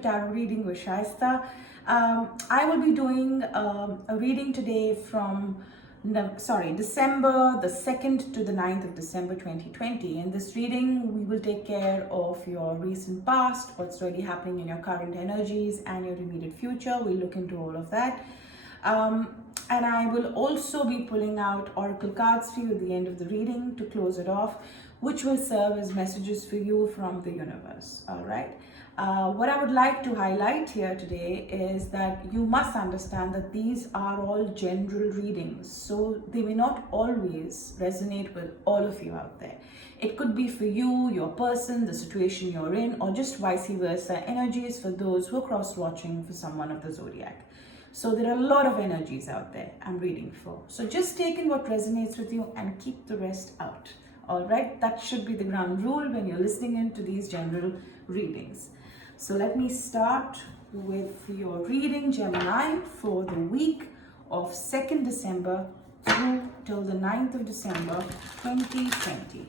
Tarot Reading with Shaista. I will be doing a reading today from December the 2nd to the 9th of December 2020. In this reading, we will take care of your recent past, what's really happening in your current energies, and your immediate future. We'll look into all of that. And I will also be pulling out oracle cards for you at the end of the reading to close it off, which will serve as messages for you from the universe. All right. What I would like to highlight here today is that you must understand that these are all general readings, so they may not always resonate with all of you out there. It could be for you, your person, the situation you're in, or just vice versa. Energies for those who are cross-watching for someone of the zodiac. So there are a lot of energies out there I'm reading for. So just take in what resonates with you and keep the rest out. All right, that should be the ground rule when you're listening into these general readings. So let me start with your reading, Gemini, for the week of 2nd December through till the 9th of December 2020.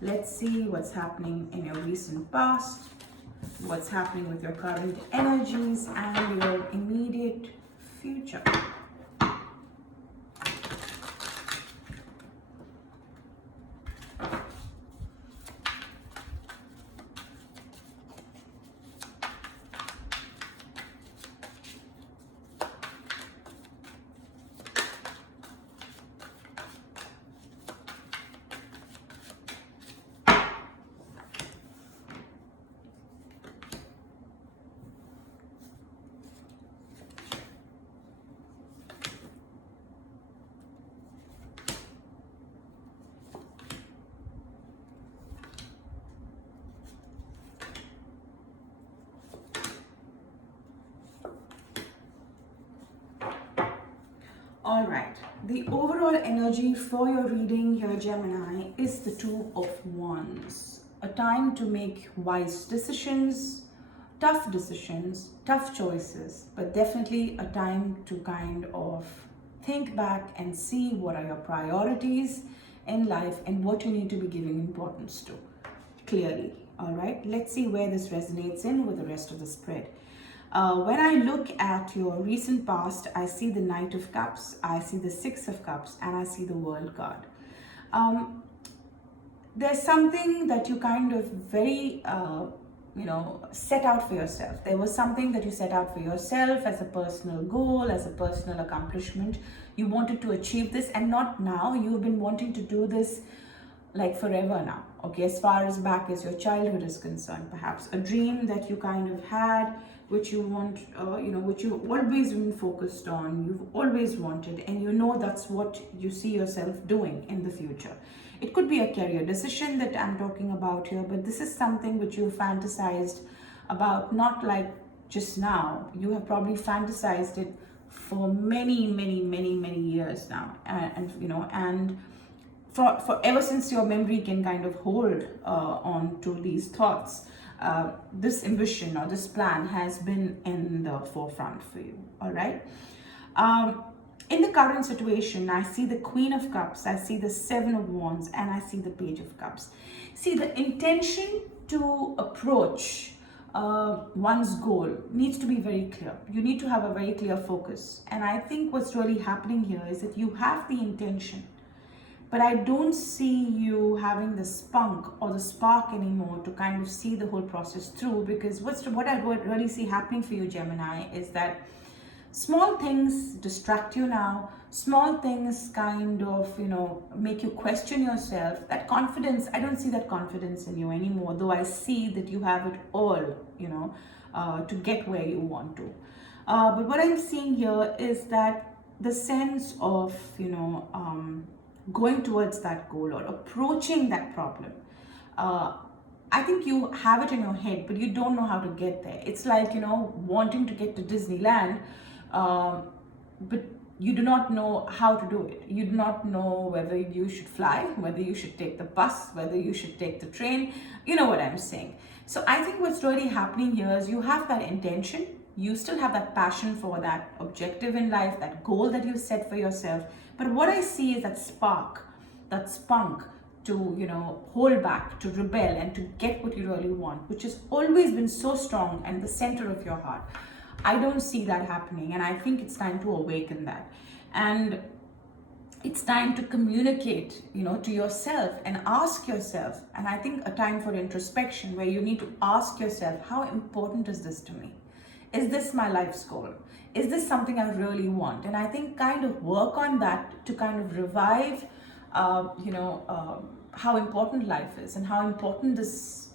Let's see what's happening in your recent past, what's happening with your current energies, and your immediate future. All right, the overall energy for your reading here, Gemini, is the Two of Wands. A time to make wise decisions, tough choices, but definitely a time to kind of think back and see what are your priorities in life and what you need to be giving importance to, clearly. All right, let's see where this resonates in with the rest of the spread. When I look at your recent past, I see the Knight of Cups, I see the Six of Cups, and I see the World card. There's something that you kind of very, set out for yourself. There was something that you set out for yourself as a personal goal, as a personal accomplishment. You wanted to achieve this, and not now. You've been wanting to do this like forever now, okay, as far as back as your childhood is concerned. Perhaps a dream that you kind of had, which you want, which you've always been focused on, you've always wanted, and you know that's what you see yourself doing in the future. It could be a career decision that I'm talking about here, but this is something which you fantasized about, not like just now. You have probably fantasized it for many years now, and for ever since your memory can kind of hold on to these thoughts, this ambition or this plan has been in the forefront for you. All right. In the current situation, I see the Queen of Cups, I see the Seven of Wands, and I see the Page of Cups. See, the intention to approach one's goal needs to be very clear. You need to have a very clear focus. And I think what's really happening here is that you have the intention, but I don't see you having the spunk or the spark anymore to kind of see the whole process through, because what I really see happening for you, Gemini, is that small things distract you now. Small things kind of, make you question yourself. That confidence, I don't see that confidence in you anymore, though I see that you have it all, to get where you want to. But what I'm seeing here is that the sense of, going towards that goal or approaching that problem. I think you have it in your head, but you don't know how to get there. It's like, wanting to get to Disneyland, but you do not know how to do it. You do not know whether you should fly, whether you should take the bus, whether you should take the train. You know what I'm saying. So I think what's really happening here is you have that intention. You still have that passion for that objective in life, that goal that you set for yourself. But what I see is that spark, that spunk, to, hold back, to rebel, and to get what you really want, which has always been so strong and the center of your heart. I don't see that happening, and I think it's time to awaken that. And it's time to communicate, to yourself and ask yourself. And I think a time for introspection where you need to ask yourself, how important is this to me? Is this my life's goal? Is this something I really want? And I think kind of work on that to kind of revive, how important life is, and how important this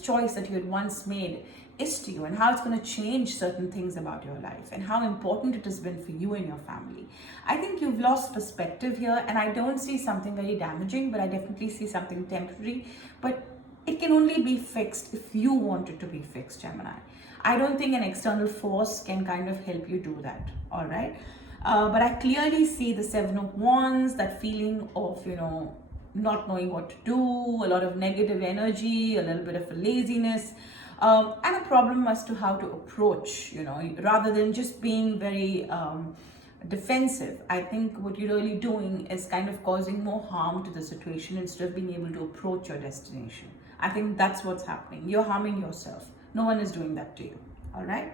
choice that you had once made is to you, and how it's going to change certain things about your life, and how important it has been for you and your family. I think you've lost perspective here, and I don't see something very damaging, but I definitely see something temporary. But it can only be fixed if you want it to be fixed, Gemini. I don't think an external force can kind of help you do that, all right? But I clearly see the Seven of Wands, that feeling of, not knowing what to do, a lot of negative energy, a little bit of a laziness, and a problem as to how to approach, rather than just being very defensive. I think what you're really doing is kind of causing more harm to the situation instead of being able to approach your destination. I think that's what's happening. You're harming yourself. No one is doing that to you, all right?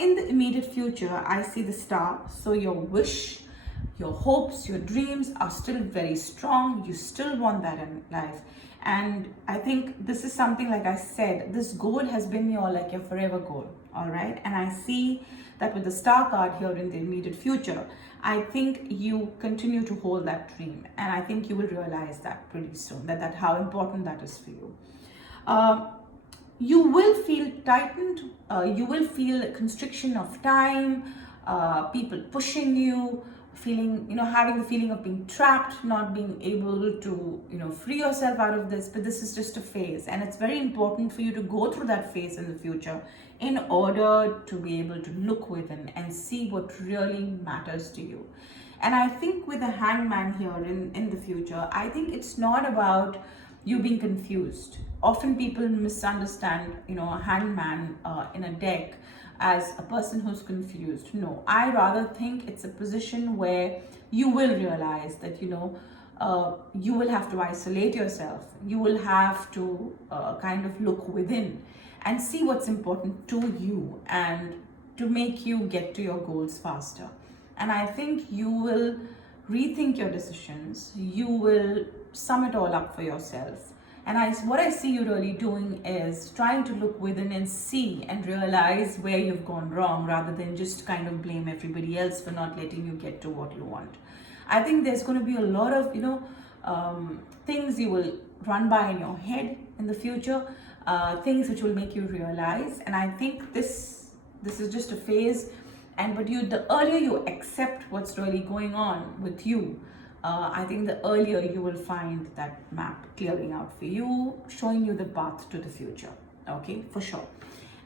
In the immediate future, I see the star. So your wish, your hopes, your dreams are still very strong. You still want that in life. And I think this is something, like I said, this goal has been your forever goal, all right? And I see that with the star card here in the immediate future, I think you continue to hold that dream. And I think you will realize that pretty soon, that how important that is for you. You will feel tightened, you will feel a constriction of time, people pushing you, feeling, having the feeling of being trapped, not being able to, free yourself out of this. But this is just a phase, and it's very important for you to go through that phase in the future in order to be able to look within and see what really matters to you. And I think with the Hangman here in the future, I think it's not about you being confused. Often people misunderstand, a hangman in a deck as a person who's confused. No, I rather think it's a position where you will realize that, you will have to isolate yourself. You will have to kind of look within and see what's important to you and to make you get to your goals faster. And I think you will rethink your decisions. You will sum it all up for yourself. And what I see you really doing is trying to look within and see and realize where you've gone wrong, rather than just kind of blame everybody else for not letting you get to what you want. I think there's going to be a lot of, things you will run by in your head in the future, things which will make you realize. And I think this is just a phase. But the earlier you accept what's really going on with you, I think the earlier you will find that map clearing out for you, showing you the path to the future. Okay, for sure.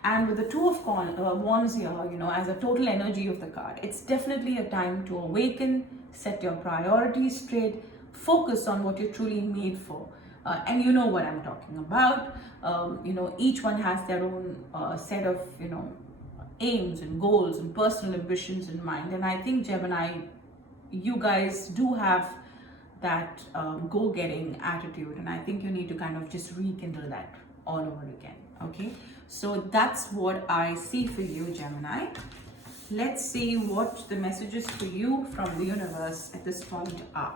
And with the Two of Wands here, as a total energy of the card, it's definitely a time to awaken, set your priorities straight, focus on what you're truly made for. And you know what I'm talking about. Each one has their own set of, aims and goals and personal ambitions in mind. And I think, Gemini, you guys do have that go-getting attitude, and I think you need to kind of just rekindle that all over again. Okay, so that's what I see for you, Gemini. Let's see what the messages for you from the universe at this point are.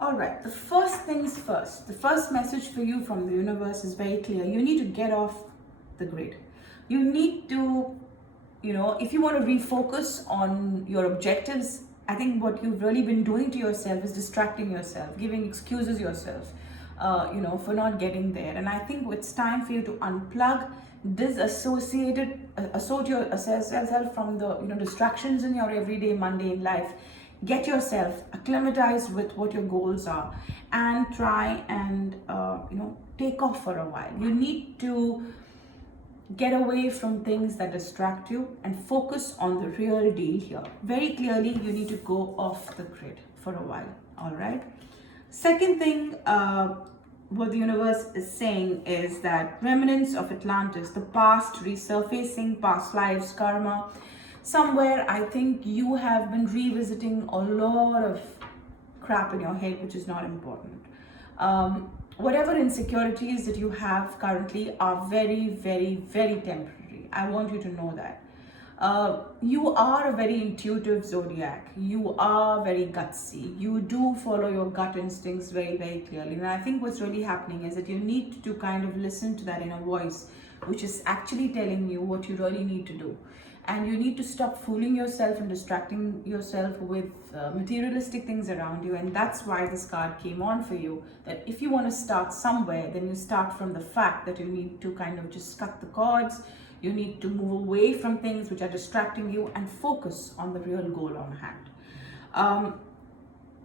All right, the first things first. The first message for you from the universe is very clear. You need to get off the grid. You need to, if you want to refocus on your objectives I think what you've really been doing to yourself is distracting yourself, giving excuses yourself, for not getting there. And I think it's time for you to unplug, associate yourself from the distractions in your everyday mundane life. Get yourself acclimatized with what your goals are, and try and take off for a while. You need to get away from things that distract you and focus on the real deal here. Very clearly, you need to go off the grid for a while. All right. Second thing, what the universe is saying is that remnants of Atlantis, the past resurfacing, past lives, karma. Somewhere, I think you have been revisiting a lot of crap in your head, which is not important. Whatever insecurities that you have currently are very, very, very temporary. I want you to know that. You are a very intuitive zodiac. You are very gutsy. You do follow your gut instincts very, very clearly. And I think what's really happening is that you need to kind of listen to that inner voice, which is actually telling you what you really need to do. And you need to stop fooling yourself and distracting yourself with materialistic things around you. And that's why this card came on for you, that if you want to start somewhere, then you start from the fact that you need to kind of just cut the cords. You need to move away from things which are distracting you and focus on the real goal on hand.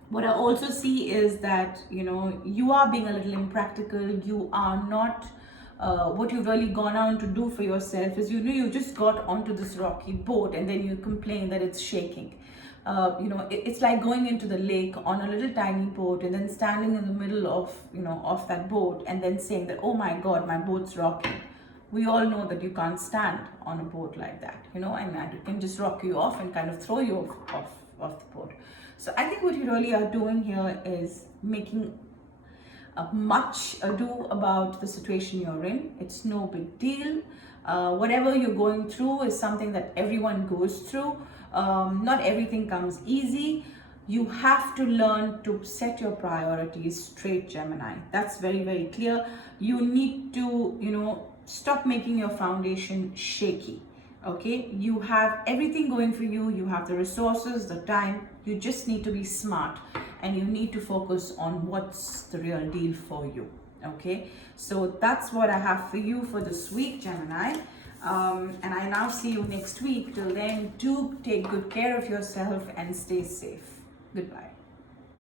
What I also see is that, you are being a little impractical. You are not... what you've really gone on to do for yourself is, you just got onto this rocky boat and then you complain that it's shaking. It's like going into the lake on a little tiny boat and then standing in the middle of that boat and then saying that, oh my God, my boat's rocking. We all know that you can't stand on a boat like that, and it can just rock you off and kind of throw you off the boat. So I think what you really are doing here is making much ado about the situation you're in. It's no big deal. Whatever you're going through is something that everyone goes through. Not everything comes easy. You have to learn to set your priorities straight, Gemini. That's very, very clear. You need to, stop making your foundation shaky. Okay, you have everything going for you. You have the resources, the time. You just need to be smart, and you need to focus on what's the real deal for you. Okay, so that's what I have for you for this week, Gemini. And I now see you next week. Till then, do take good care of yourself and stay safe. Goodbye.